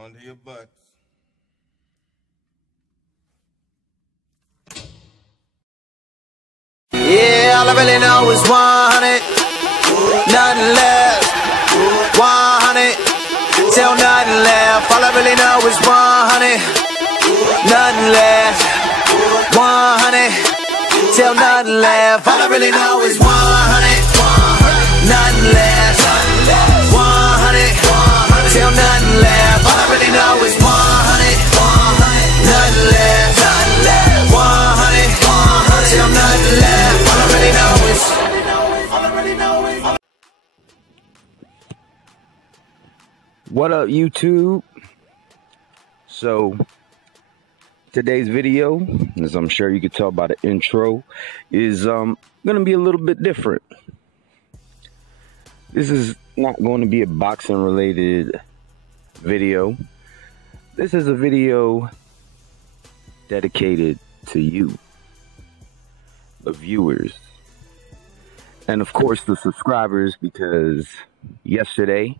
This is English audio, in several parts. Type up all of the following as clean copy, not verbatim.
Onto your butts. Yeah, all I really know is 100, nothing left. 100, till nothing left. All I really know is 100, nothing left. 100, till nothing left. All I really know is 100, nothing left. 100, till nothing left. All I really know is 100, nothing left. 100, till nothing left. All I really know is. What up, YouTube? So today's video, as I'm sure you could tell by the intro, is gonna be a little bit different. This is not going to be a boxing related video. This is a video dedicated to you, the viewers, and of course the subscribers, because yesterday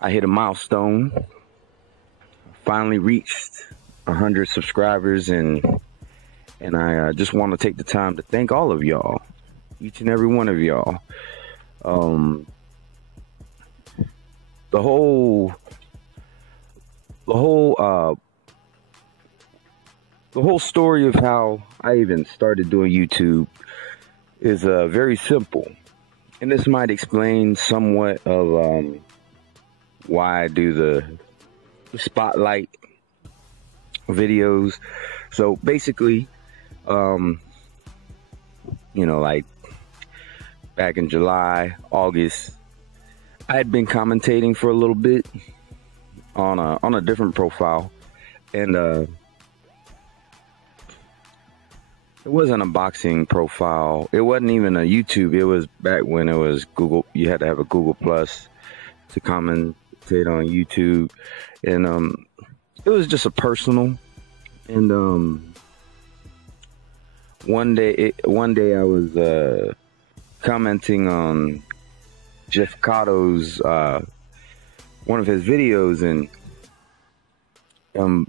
I hit a milestone. Finally reached 100 subscribers, and I just want to take the time to thank all of y'all, each and every one of y'all. The whole story of how I even started doing YouTube is very simple, and this might explain somewhat of why I do the spotlight videos. So basically, you know, like back in July, August, I had been commentating for a little bit on a different profile, and it wasn't a boxing profile. It wasn't even a YouTube. It was back when it was Google. You had to have a Google Plus to commentate on YouTube, and it was just a personal. And one day I was commenting on Jeff Cotto's one of his videos, and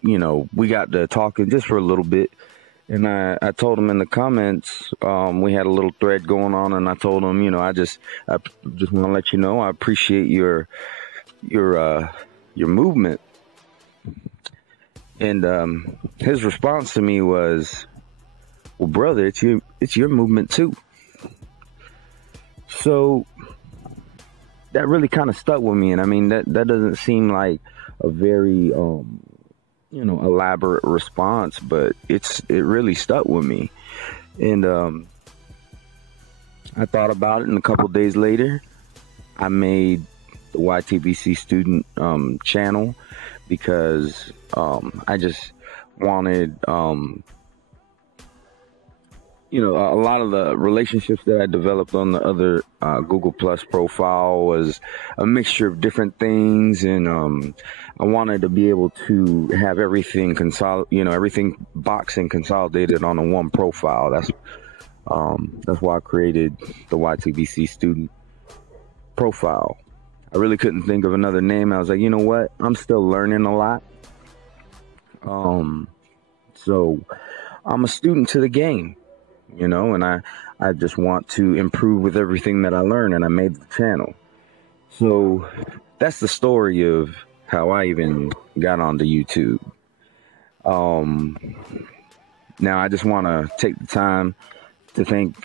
you know, we got to talking just for a little bit, and I told him in the comments, we had a little thread going on, and I told him, you know, I just want to let you know I appreciate your movement. And his response to me was, well, brother, it's your movement too. So that really kind of stuck with me, and I mean, that doesn't seem like a very you know, elaborate response, but it really stuck with me. And I thought about it, and a couple days later I made the YTBC student channel, because I just wanted you know, a lot of the relationships that I developed on the other Google Plus profile was a mixture of different things, and I wanted to be able to have everything everything boxing consolidated on a one profile. That's why I created the YTBC student profile. I really couldn't think of another name. I was like, you know what? I'm still learning a lot. So I'm a student to the game, you know, and I just want to improve with everything that I learn, and I made the channel. So that's the story of how I even got onto YouTube. Now I just want to take the time to thank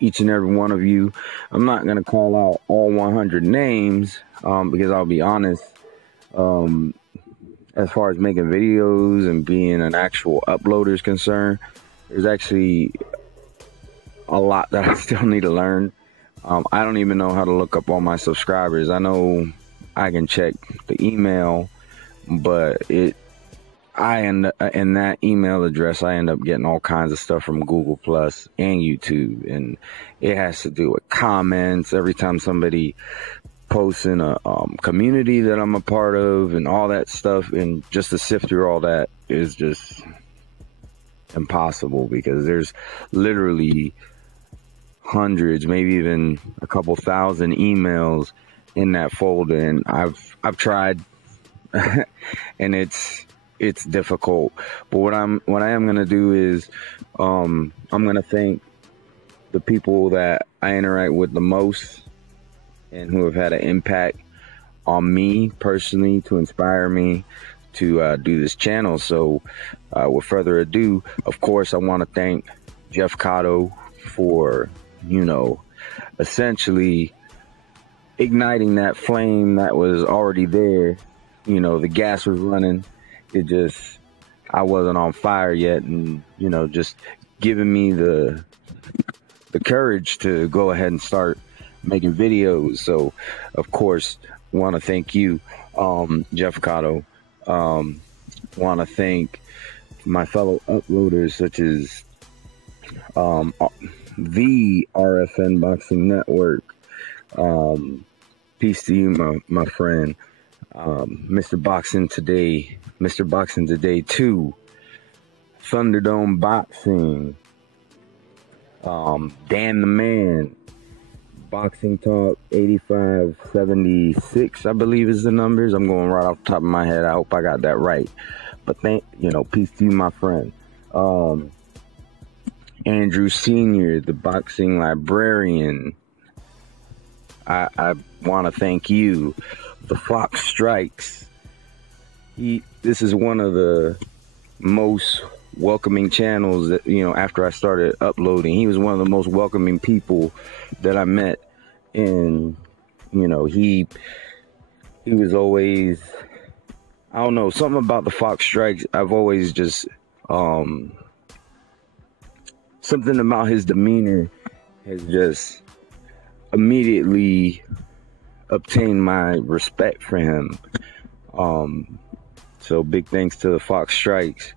each and every one of you. I'm not going to call out all 100 names, because I'll be honest, as far as making videos and being an actual uploader is concerned, there's actually a lot that I still need to learn. I don't even know how to look up all my subscribers. I know I can check the email, but in that email address, I end up getting all kinds of stuff from Google Plus and YouTube, and it has to do with comments every time somebody posts in a community that I'm a part of, and all that stuff. And just to sift through all that is just impossible, because there's literally hundreds, maybe even a couple thousand emails in that folder, and I've tried and it's difficult. But what I am gonna do is I'm gonna thank the people that I interact with the most and who have had an impact on me personally to inspire me to do this channel. So with further ado, of course, I want to thank Jeff Cotto for, you know, essentially igniting that flame that was already there. You know, the gas was running. I wasn't on fire yet, and, you know, just giving me the courage to go ahead and start making videos. So, of course, want to thank you, Jeff Cotto. Want to thank my fellow uploaders such as the RFN Boxing Network. Peace to you, my friend. Mr. Boxing Today, Mr. Boxing Today 2, Thunderdome Boxing, Dan the Man, Boxing Talk 8576, I believe is the numbers. I'm going right off the top of my head. I hope I got that right. But peace to you, my friend. Andrew Sr., the Boxing Librarian. I want to thank you. The Fox Strikes. This is one of the most welcoming channels that, you know, after I started uploading. He was one of the most welcoming people that I met. And, you know, he was always, I don't know, something about the Fox Strikes. I've always just, something about his demeanor has just immediately obtained my respect for him. So big thanks to the Fox Strikes.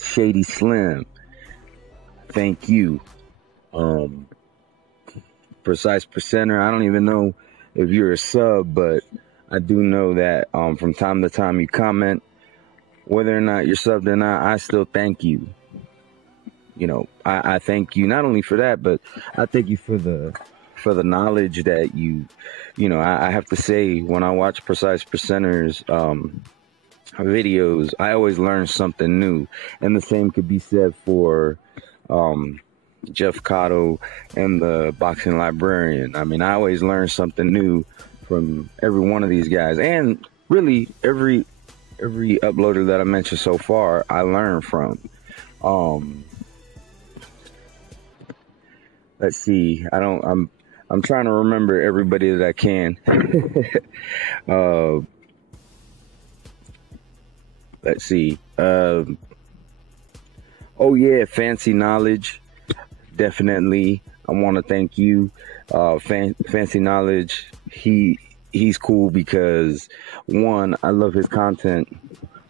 Shady Slim, thank you. Precise Percenter, I don't even know if you're a sub, but I do know that from time to time you comment. Whether or not you're subbed or not, I still thank you. You know, I thank you not only for that, but I thank you for the knowledge that you know, I have to say, when I watch Precise Percenter's videos, I always learn something new. And the same could be said for Jeff Cotto and the Boxing Librarian. I mean, I always learn something new from every one of these guys. And really, every uploader that I mentioned so far, I learned from. Let's see. I'm trying to remember everybody that I can. Let's see. Oh yeah, Fancy Knowledge. Definitely. I want to thank you. Fancy Knowledge. He's cool because, one, I love his content,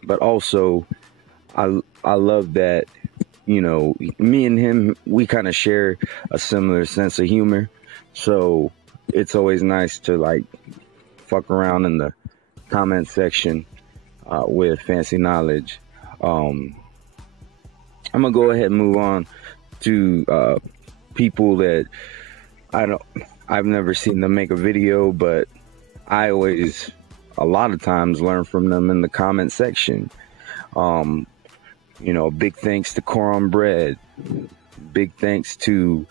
but also I love that, you know, me and him, we kind of share a similar sense of humor. So it's always nice to, like, fuck around in the comment section with Fancy Knowledge. I'm gonna go ahead and move on to people that I've never seen them make a video, but I always, a lot of times, learn from them in the comment section. You know, big thanks to Coron Bread. Big thanks to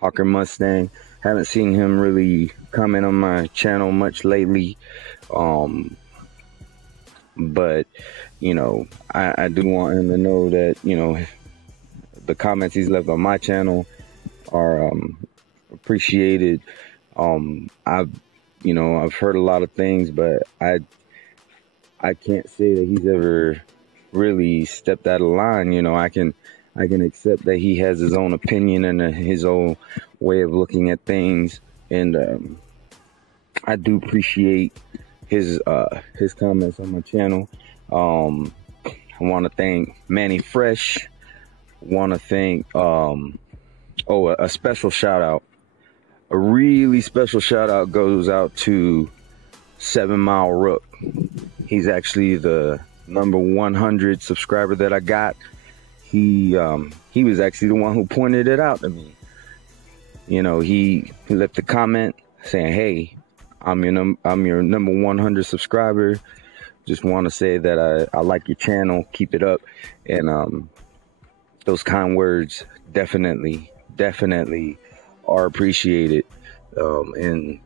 Hawker Mustang. Haven't seen him really comment on my channel much lately. But, you know, I do want him to know that, you know, the comments he's left on my channel are appreciated. I've heard a lot of things, but I can't say that he's ever really stepped out of line. You know, I can accept that he has his own opinion and his own way of looking at things, and I do appreciate his comments on my channel. I want to thank Manny Fresh. Want to thank a special shout out. A really special shout out goes out to 7 Mile Rook. He's actually the number 100 subscriber that I got. He was actually the one who pointed it out to me. he left a comment saying, "Hey, I'm your number 100 subscriber. Just want to say that I like your channel. Keep it up." And those kind words definitely are appreciated. And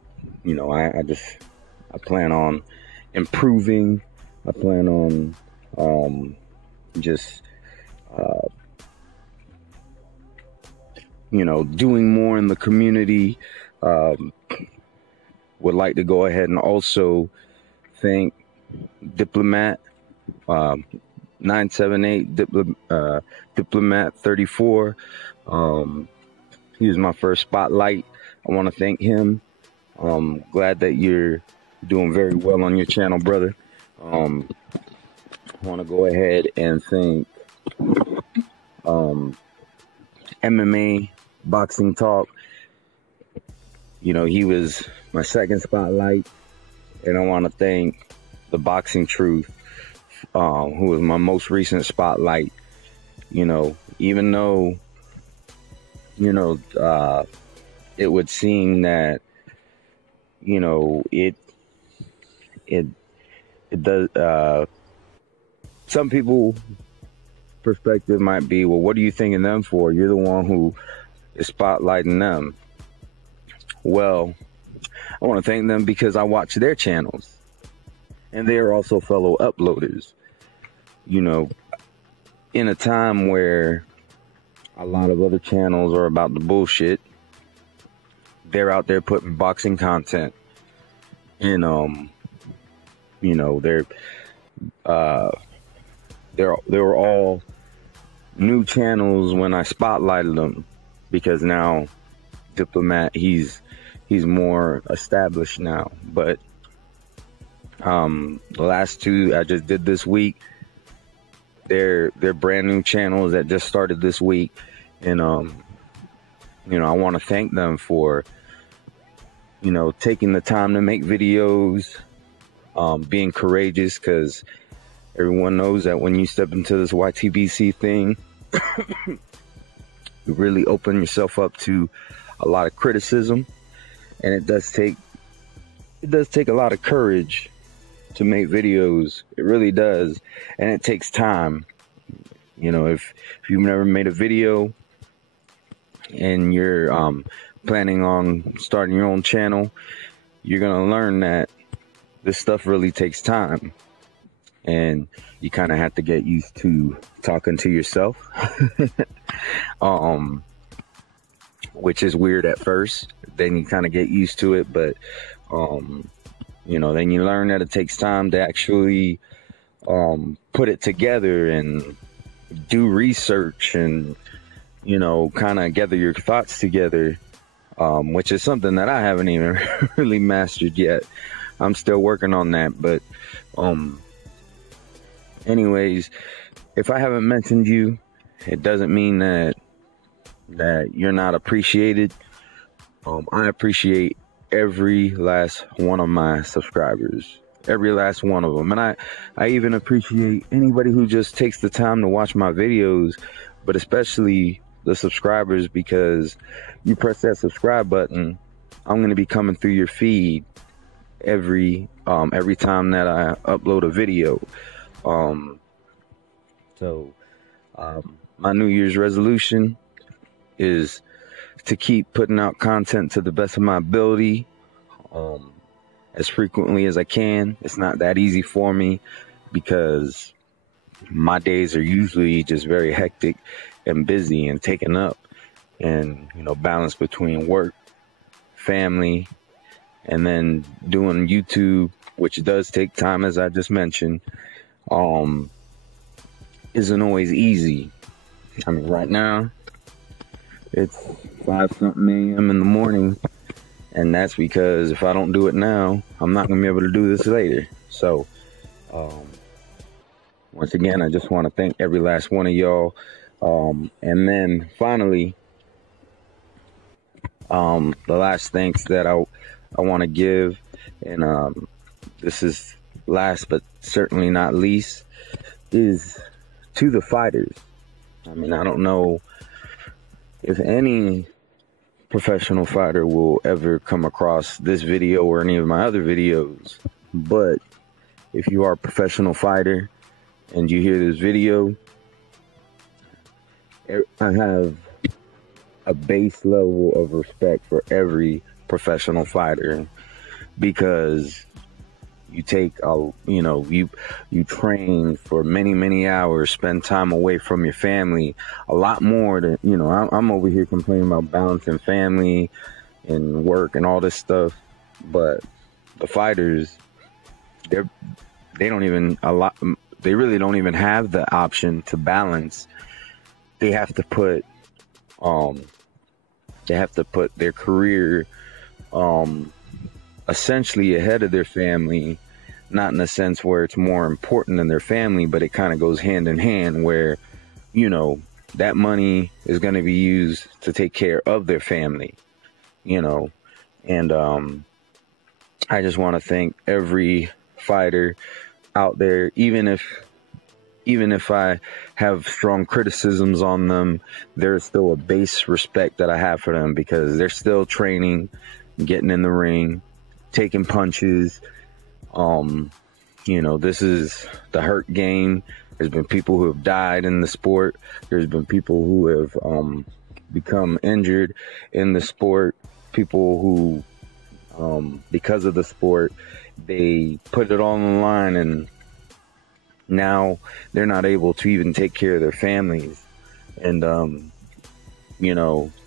I plan on improving. I plan on doing more in the community. Would like to go ahead and also thank Diplomat 978 Diplomat 34. He was my first spotlight. I want to thank him. Glad that you're doing very well on your channel, brother. I want to go ahead and thank MMA Boxing Talk. He was my second spotlight. And I want to thank the Boxing Truth, who was my most recent spotlight. Even though, it would seem that, it does, some people perspective might be, well, what are you thanking them for? You're the one who is spotlighting them. Well, I want to thank them because I watch their channels, and they are also fellow uploaders. In a time where a lot of other channels are about the bullshit, they're out there putting boxing content, and they were all new channels when I spotlighted them, because now Diplomat, he's more established now. But the last two I just did this week, they're brand new channels that just started this week, and I want to thank them for taking the time to make videos, being courageous, because everyone knows that when you step into this YTBC thing, you really open yourself up to a lot of criticism, and it does take a lot of courage to make videos. It really does, and it takes time. If you've never made a video and you're planning on starting your own channel, you're gonna learn that this stuff really takes time, and you kind of have to get used to talking to yourself, which is weird at first. Then you kind of get used to it, but then you learn that it takes time to actually put it together and do research and kind of gather your thoughts together, which is something that I haven't even really mastered yet. I'm still working on that. But anyways, if I haven't mentioned you, it doesn't mean that you're not appreciated. I appreciate every last one of my subscribers, every last one of them. And I even appreciate anybody who just takes the time to watch my videos, but especially the subscribers, because you press that subscribe button, I'm going to be coming through your feed every time that I upload a video. My New Year's resolution is to keep putting out content to the best of my ability, as frequently as I can. It's not that easy for me, because my days are usually just very hectic and busy and taken up, and balance between work, family, and then doing YouTube, which does take time, as I just mentioned, isn't always easy. I mean, right now it's 5-something a.m. in the morning, and that's because if I don't do it now, I'm not gonna be able to do this later. So once again, I just want to thank every last one of y'all. And then finally, the last thanks that I want to give, and this is last but certainly not least, is to the fighters. I mean, I don't know if any professional fighter will ever come across this video or any of my other videos, but if you are a professional fighter and you hear this video, I have a base level of respect for every professional fighter, because you take you train for many hours, spend time away from your family, a lot more than, I'm over here complaining about balancing family and work and all this stuff, but the fighters, they really don't even have the option to balance. They have to put their career essentially ahead of their family, not in a sense where it's more important than their family, but it kind of goes hand in hand, where that money is going to be used to take care of their family, and I just want to thank every fighter out there, even if I have strong criticisms on them, there's still a base respect that I have for them, because they're still training, getting in the ring, taking punches. This is the hurt game. There's been people who have died in the sport. There's been people who have become injured in the sport. People who, because of the sport, they put it all on the line, and now they're not able to even take care of their families. And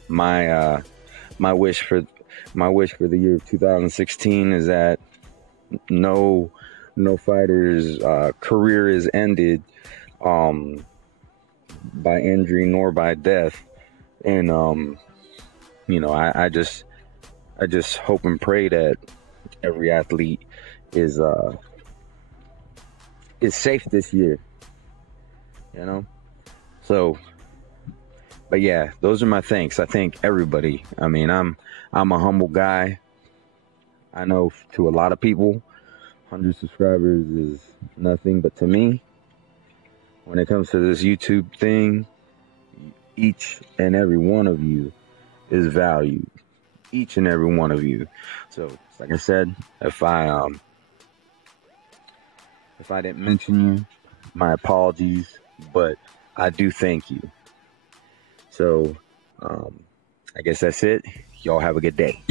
my wish for the year of 2016 is that no fighter's career is ended by injury nor by death. And I just hope and pray that every athlete is safe this year, so, but yeah, those are my thanks. I thank everybody. I mean, I'm a humble guy. I know to a lot of people, 100 subscribers is nothing, but to me, when it comes to this YouTube thing, each and every one of you is valued. Each and every one of you. So, like I said, if I didn't mention you, my apologies, but I do thank you. So, I guess that's it. Y'all have a good day.